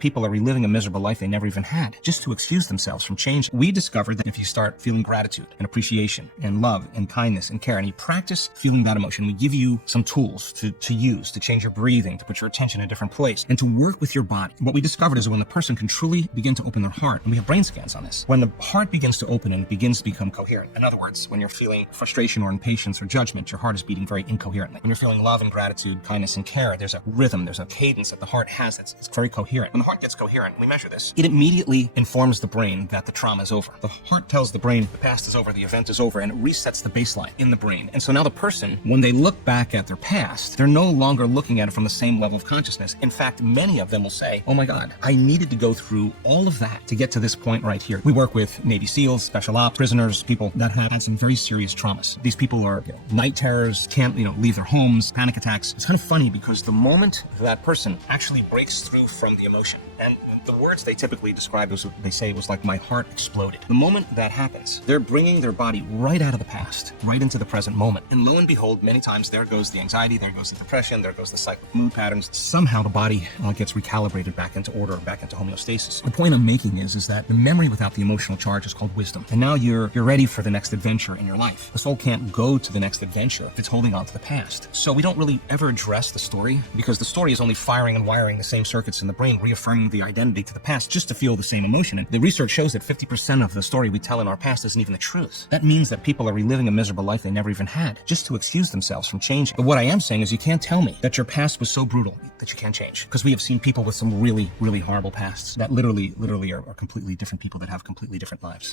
people are reliving a miserable life they never even had, just to excuse themselves from change. We discovered that if you start feeling gratitude and appreciation and love and kindness and care, and you practice feeling that emotion, we give you some tools to use, to change your breathing, to put your attention in a different place, and to work with your body. What we discovered is when the person can truly begin to open their heart, and we have brain scans on this, when the heart begins to open and begins to become coherent. In other words, when you're feeling frustration or impatience or judgment, your heart is beating very incoherently. When you're feeling love and gratitude, kindness and care, there's a rhythm, there's a cadence that the heart has it's very coherent. When the heart gets coherent, we measure this, it immediately informs the brain that the trauma is over. The heart tells the brain the past is over, the event is over, and it resets the baseline in the brain. And so now the person, when they look back at their past, they're no longer looking at it from the same level of consciousness. In fact, many of them will say, oh my God, I needed to go through all of that to get to this point right here. We work with Navy SEALs, special ops, prisoners, people that have had some very serious traumas. These people are night terrors, can't leave their homes, panic attacks. It's kind of funny because the moment that person actually breaks through from the emotion, and the words they typically describe as they say it was like my heart exploded. The moment that happens, they're bringing their body right out of the past, right into the present moment. And lo and behold, many times there goes the anxiety, there goes the depression, there goes the cyclic mood patterns. Somehow the body gets recalibrated back into order, back into homeostasis. The point I'm making is that the memory without the emotional charge is called wisdom. And now you're ready for the next adventure in your life. The soul can't go to the next adventure if it's holding on to the past. So we don't really ever address the story because the story is only firing and wiring the same circuits in the brain, reaffirming the identity to the past just to feel the same emotion. And the research shows that 50% of the story we tell in our past isn't even the truth. That means that people are reliving a miserable life they never even had, just to excuse themselves from changing. But what I am saying is you can't tell me that your past was so brutal that you can't change. Because we have seen people with some really, really horrible pasts that literally are completely different people that have completely different lives.